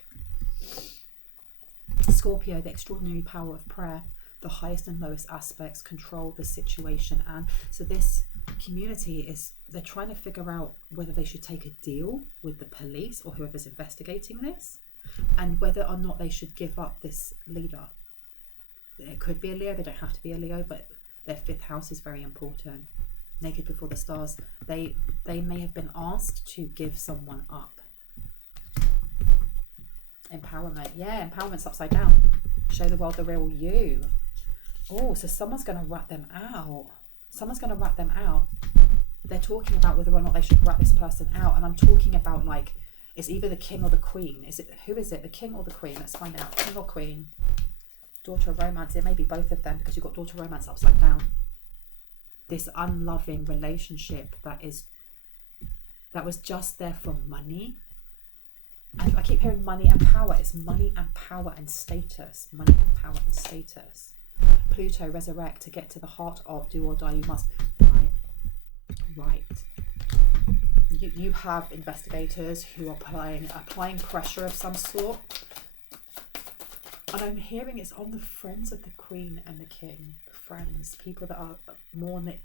Scorpio, the extraordinary power of prayer, the highest and lowest aspects control the situation. And so this community they're trying to figure out whether they should take a deal with the police or whoever's investigating this, and whether or not they should give up this leader. It could be a Leo, they don't have to be a Leo, but their fifth house is very important. Naked before the stars, they may have been asked to give someone up. Empowerment, yeah, empowerment's upside down. Show the world the real you. Oh, so someone's going to rat them out. They're talking about whether or not they should rat this person out, and I'm talking about, like, it's either the king or the queen. Who is it, the king or the queen? Let's find out. King or queen? Daughter of romance. It may be both of them, because you've got daughter romance upside down. This unloving relationship that was just there for money. I keep hearing money and power. It's money and power and status. Pluto, resurrect, to get to the heart of do or die you must. Right. You have investigators who are applying pressure of some sort. And I'm hearing it's on the friends of the queen and the king. Friends, people that are more in the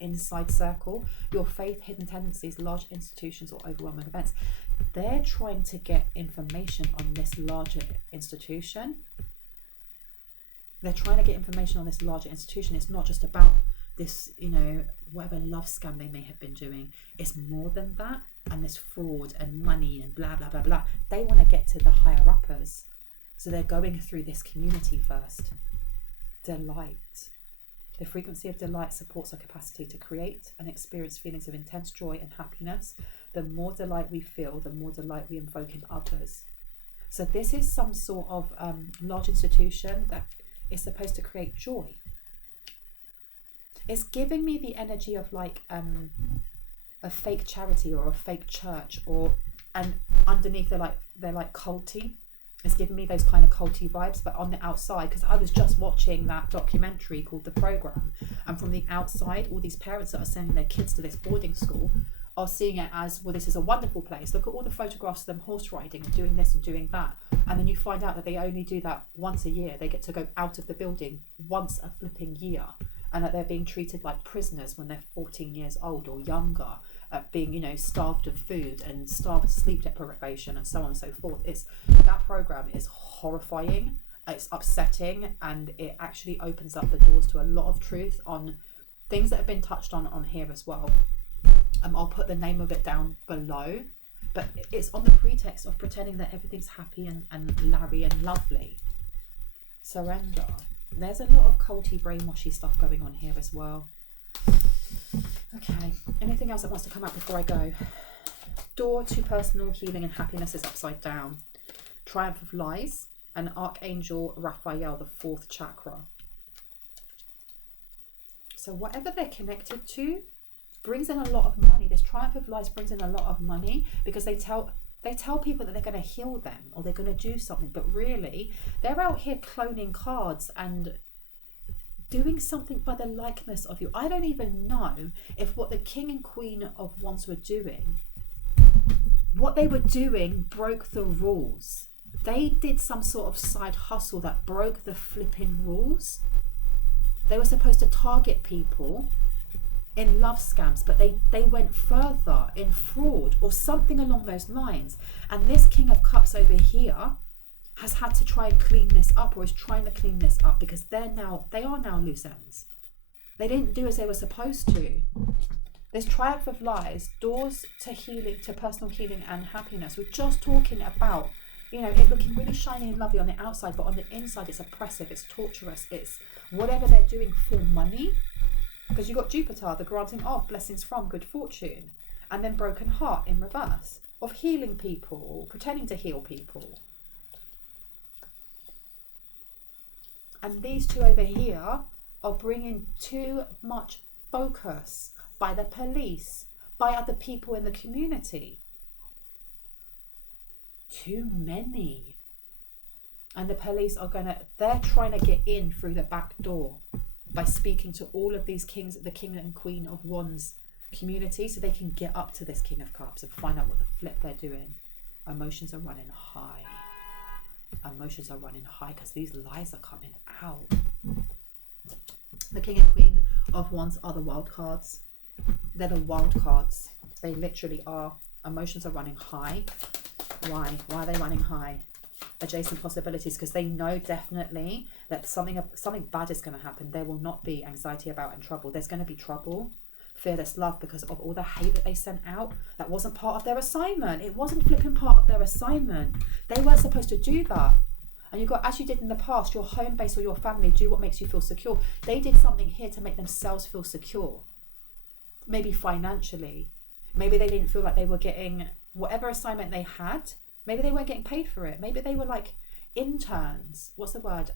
inside circle. Your faith, hidden tendencies, large institutions, or overwhelming events. They're trying to get information on this larger institution. It's not just about this, whatever love scam they may have been doing. It's more than that, and this fraud and money and blah blah blah blah. They want to get to the higher uppers, so they're going through this community first. Delight. The frequency of delight supports our capacity to create and experience feelings of intense joy and happiness. The more delight we feel, the more delight we invoke in others. So this is some sort of large institution that is supposed to create joy. It's giving me the energy of like a fake charity or a fake church, and underneath they're like culty. It's giving me those kind of culty vibes, but on the outside, because I was just watching that documentary called The Program, and from the outside, all these parents that are sending their kids to this boarding school are seeing it as, well, this is a wonderful place. Look at all the photographs of them horse riding and doing this and doing that. And then you find out that they only do that once a year. They get to go out of the building once a flipping year, and that they're being treated like prisoners when they're 14 years old or younger, being, starved of food and starved of sleep deprivation and so on and so forth. That program is horrifying, it's upsetting, and it actually opens up the doors to a lot of truth on things that have been touched on here as well. I'll put the name of it down below, but it's on the pretext of pretending that everything's happy and Larry and lovely. Surrender. There's a lot of culty, brainwashy stuff going on here as well. Okay, anything else that wants to come out before I go? Door to personal healing and happiness is upside down. Triumph of lies and Archangel Raphael, the 4th chakra. So whatever they're connected to brings in a lot of money. This Triumph of lies brings in a lot of money because they tell people that they're going to heal them or they're going to do something, but really they're out here cloning cards and doing something by the likeness of you. I don't even know if what the King and Queen of Wands were doing, what they were doing broke the rules. They did some sort of side hustle that broke the flipping rules. They were supposed to target people in love scams, but they went further in fraud or something along those lines. And this King of Cups over here has had to try and clean this up, or is trying to clean this up, because they are now loose ends. They didn't do as they were supposed to. This Triumph of lies, doors to healing, to personal healing and happiness. We're just talking about, you know, it looking really shiny and lovely on the outside, but on the inside it's oppressive, it's torturous, it's whatever they're doing for money. Because you've got Jupiter, the granting of blessings from good fortune, and then broken heart in reverse, of healing people, pretending to heal people. And these two over here are bringing too much focus by the police, by other people in the community. Too many. And the police are they're trying to get in through the back door by speaking to all of these kings, the King and Queen of Wands community, so they can get up to this King of Cups and find out what the flip they're doing. Emotions are running high. Emotions are running high because these lies are coming out. The King and Queen of Wands are the wild cards. They're the wild cards. They literally are. Emotions are running high. Why? Why are they running high? Adjacent possibilities, because they know definitely that something bad is going to happen. There will not be anxiety about and trouble. There's going to be trouble. Fearless love, because of all the hate that they sent out. That wasn't part of their assignment. It wasn't flipping part of their assignment. They weren't supposed to do that. And you've got, as you did in the past, your home base or your family, do what makes you feel secure. They did something here to make themselves feel secure. Maybe financially. Maybe they didn't feel like they were getting whatever assignment they had. Maybe they weren't getting paid for it. Maybe they were like interns. What's the word?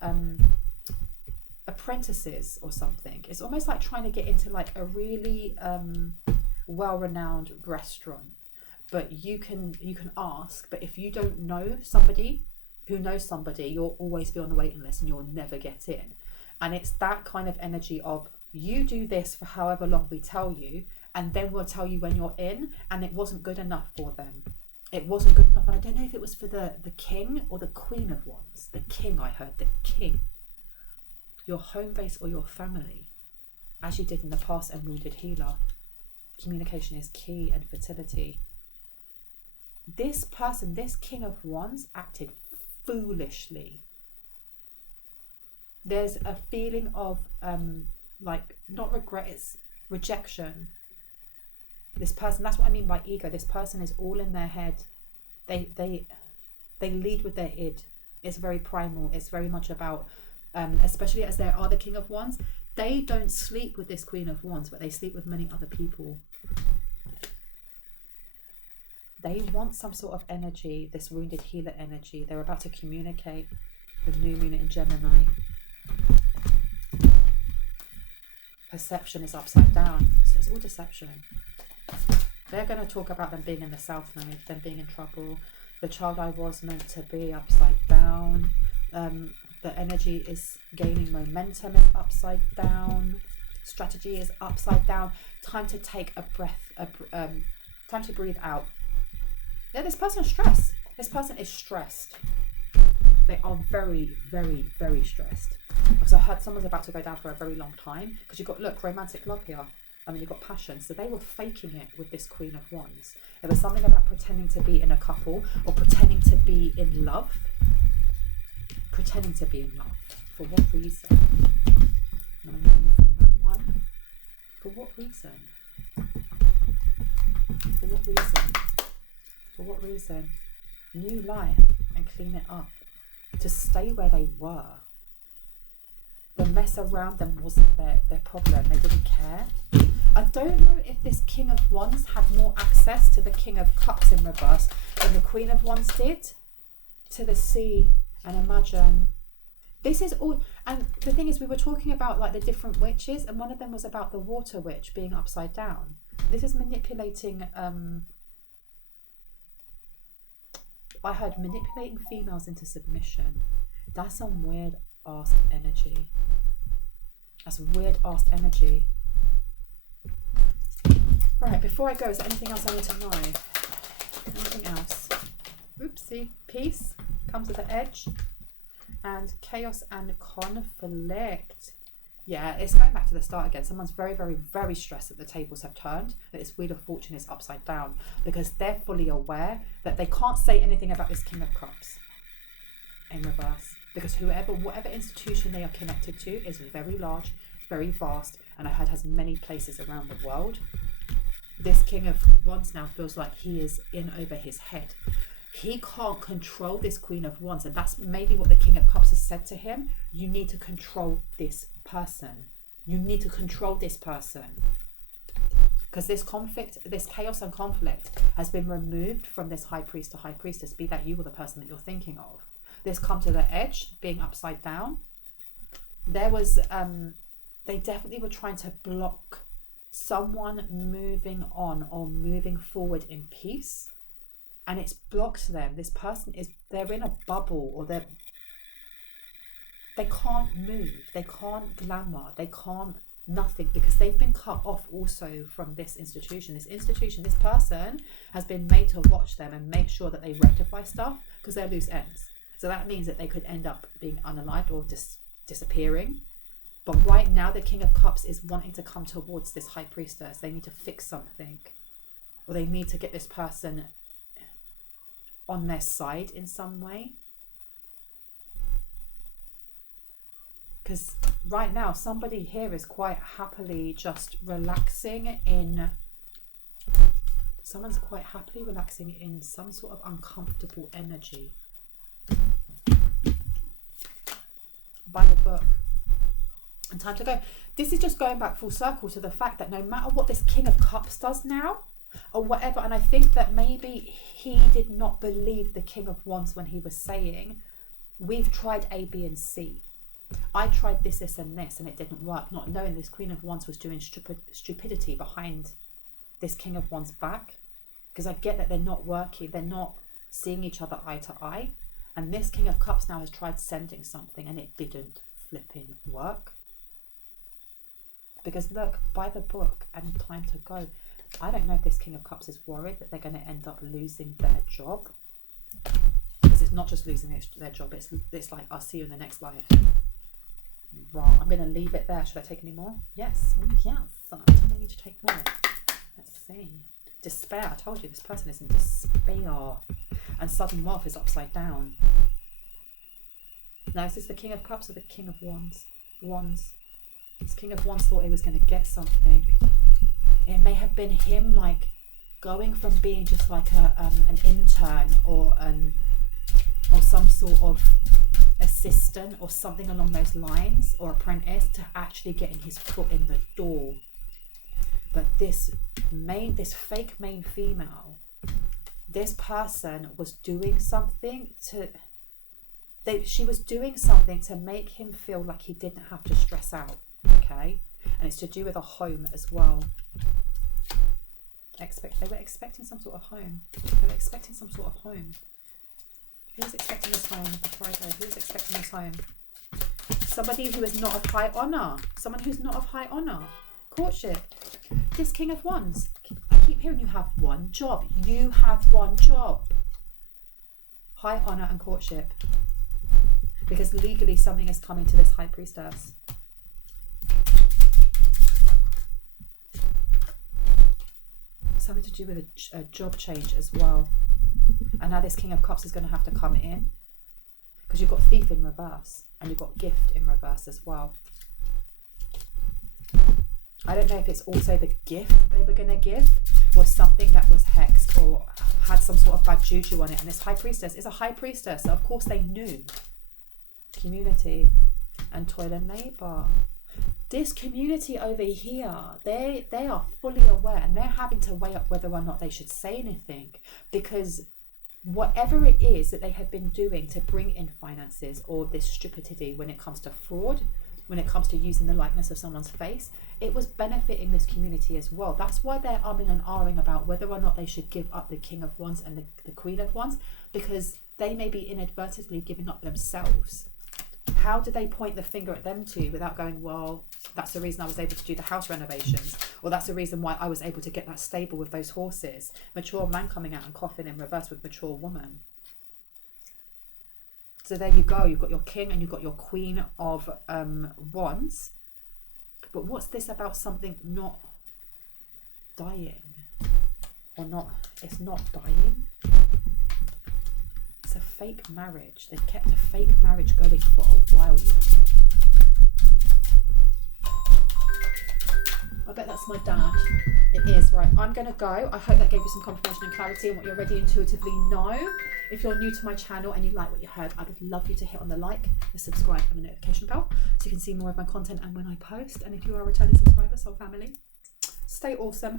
Apprentices or something. It's almost like trying to get into like a really well-renowned restaurant. But you can ask, but if you don't know somebody who knows somebody, you'll always be on the waiting list and you'll never get in. And it's that kind of energy of, you do this for however long we tell you, and then we'll tell you when you're in. And it wasn't good enough for them. It wasn't good enough. And I don't know if it was for the King or the Queen of Wands. The King, I heard, the King. Your home base or your family, as you did in the past and wounded healer. Communication is key, and fertility. This person, this King of Wands, acted foolishly. There's a feeling of like, not regret, it's rejection. This person, that's what I mean by ego. This person is all in their head. They lead with their id. It's very primal. It's very much about, especially as they are the King of Wands, they don't sleep with this Queen of Wands, but they sleep with many other people. They want some sort of energy, this wounded healer energy. They're about to communicate with New Moon in Gemini. Perception is upside down, so it's all deception. They're going to talk about them being in the South Node, them being in trouble. The child I was meant to be upside down. The energy is gaining momentum, is upside down. Strategy is upside down. Time to take a breath, time to breathe out. Yeah, this person is stressed. This person is stressed. They are very, very, very stressed. Because I heard someone's about to go down for a very long time. Because you've got, look, romantic love here. And then you've got passion. So they were faking it with this Queen of Wands. There was something about pretending to be in a couple or pretending to be in love. pretending to be enough. For what reason? No, that one. For what reason? For what reason? For what reason? New life and clean it up. To stay where they were. The mess around them wasn't their problem. They didn't care. I don't know if this King of Wands had more access to the King of Cups in reverse than the Queen of Wands did to the sea. And imagine, this is all, and the thing is, we were talking about like the different witches, and one of them was about the water witch being upside down. This is manipulating, I heard manipulating females into submission. That's some weird ass energy. That's weird ass energy. Right, before I go, is there anything else I need to know? Anything else? Oopsie. Peace comes to the edge. And chaos and conflict. Yeah, it's going back to the start again. Someone's very, very, very stressed that the tables have turned, that this Wheel of Fortune is upside down, because they're fully aware that they can't say anything about this King of Cups in reverse. Because whatever institution they are connected to is very large, very vast, and I heard has many places around the world. This King of Wands now feels like he is in over his head. He can't control this Queen of Wands, and that's maybe what the King of Cups has said to him. You need to control this person. You need to control this person. Because this conflict, this chaos and conflict has been removed from this High Priest to High Priestess, be that you or the person that you're thinking of. This come to the edge, being upside down. There was, they definitely were trying to block someone moving on or moving forward in peace. And it's blocked them. This person they're in a bubble, or they can't move. They can't glamour. They can't nothing, because they've been cut off also from this institution. This person has been made to watch them and make sure that they rectify stuff, because they're loose ends. So that means that they could end up being unalived or disappearing. But right now, the King of Cups is wanting to come towards this High Priestess. They need to fix something, or they need to get this person on their side in some way. Because right now, somebody here is quite happily just relaxing in, someone's quite happily relaxing in some sort of uncomfortable energy. By the book. And time to go. This is just going back full circle to the fact that no matter what this King of Cups does now, or whatever, and I think that maybe he did not believe the King of Wands when he was saying, we've tried A, B, and C. I tried this, and this, and it didn't work, not knowing this Queen of Wands was doing stupidity behind this King of Wands' back. Because I get that they're not working, they're not seeing each other eye to eye. And this King of Cups now has tried sending something, and it didn't flipping work. Because look, by the book and time to go, I don't know if this King of Cups is worried that they're going to end up losing their job. Because it's not just losing their job, it's like, I'll see you in the next life. Right, I'm going to leave it there. Should I take any more? Yes. Oh, yes. I need to take more. Let's see. Despair. I told you this person is in despair. And sudden wealth is upside down. Now, is this the King of Cups or the King of Wands? Wands. This King of Wands thought he was going to get something. It may have been him, like, going from being just like an intern or some sort of assistant or something along those lines, or apprentice, to actually getting his foot in the door. But this fake main female, this person was doing something she was doing something to make him feel like he didn't have to stress out. Okay, and it's to do with a home as well. They were expecting some sort of home. They were expecting some sort of home. Who was expecting this home before I go? Who was expecting this home? Somebody who is not of high honour. Someone who's not of high honour. Courtship. This King of Wands. I keep hearing you have one job. You have one job. High honour and courtship. Because legally something is coming to this High Priestess. Something to do with a job change as well. And now this King of Cups is going to have to come in. Because you've got thief in reverse, and you've got gift in reverse as well. I don't know if it's also the gift they were going to give was something that was hexed or had some sort of bad juju on it. And this high priestess is a high priestess, so of course they knew. Community and toil and labour. This community over here, they are fully aware, and they're having to weigh up whether or not they should say anything, because whatever it is that they have been doing to bring in finances, or this stupidity when it comes to fraud, when it comes to using the likeness of someone's face, it was benefiting this community as well. That's why they're umming and ahhing about whether or not they should give up the King of Wands and the Queen of Wands, because they may be inadvertently giving up themselves. How do they point the finger at them two without going, well, that's the reason I was able to do the house renovations, or that's the reason why I was able to get that stable with those horses? Mature man coming out and coughing in reverse with mature woman. So there you go. You've got your king and you've got your Queen of Wands. But what's this about something not dying? Or not, it's not dying. It's a fake marriage. They've kept a fake marriage going for a while, you know. I bet that's my dad. It is. Right, I'm going to go. I hope that gave you some confirmation and clarity on what you already intuitively know. If you're new to my channel and you like what you heard, I would love you to hit on the like, the subscribe and the notification bell so you can see more of my content and when I post. And if you are a returning subscriber, soul family, stay awesome.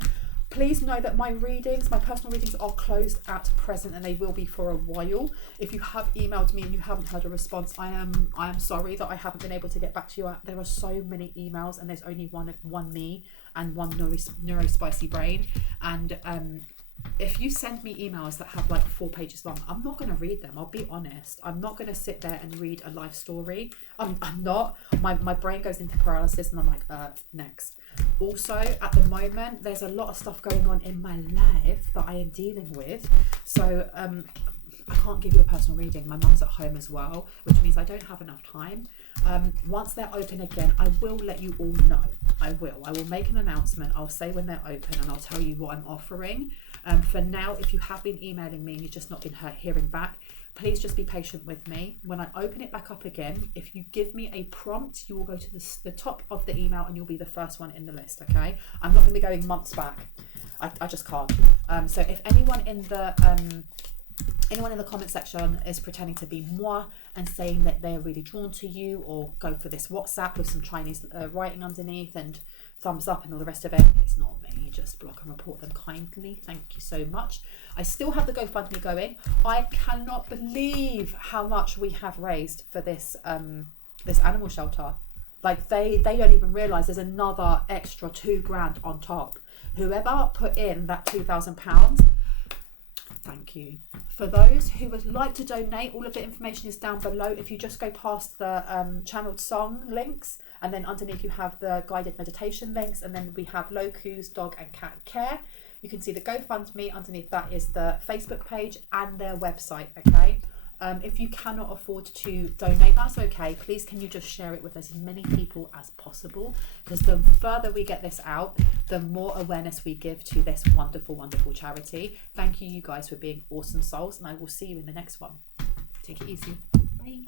Please know that my readings, my personal readings, are closed at present, and they will be for a while. If you have emailed me and you haven't heard a response, I am sorry that I haven't been able to get back to you. There are so many emails, and there's only one me and one neuro spicy brain. And if you send me emails that have like 4 pages long, I'm not going to read them. I'll be honest. I'm not going to sit there and read a life story. I'm not. My brain goes into paralysis, and I'm like, next. Also, at the moment, there's a lot of stuff going on in my life that I am dealing with. So I can't give you a personal reading. My mum's at home as well, which means I don't have enough time. Once they're open again, I will let you all know. I will make an announcement. I'll say when they're open, and I'll tell you what I'm offering. For now, if you have been emailing me and you've just not been hearing back, please just be patient with me. When I open it back up again, if you give me a prompt, you will go to the top of the email and you'll be the first one in the list, okay? I'm not going to be going months back. I just can't. So if anyone in the comment section is pretending to be moi and saying that they're really drawn to you, or go for this WhatsApp with some Chinese writing underneath and thumbs up and all the rest of it, it's not me. Just block and report them kindly. Thank you so much. I still have the GoFundMe going. I cannot believe how much we have raised for this this animal shelter. Like they don't even realize there's another extra £2,000 on top. Whoever put in that £2,000, thank you. For those who would like to donate, all of the information is down below. If you just go past the channeled song links, and then underneath you have the guided meditation links, and then we have Loku's dog and cat care. You can see the GoFundMe. Underneath that is the Facebook page and their website, okay? If you cannot afford to donate, that's okay. Please, can you just share it with as many people as possible? Because the further we get this out, the more awareness we give to this wonderful, wonderful charity. Thank you, you guys, for being awesome souls, and I will see you in the next one. Take it easy. Bye.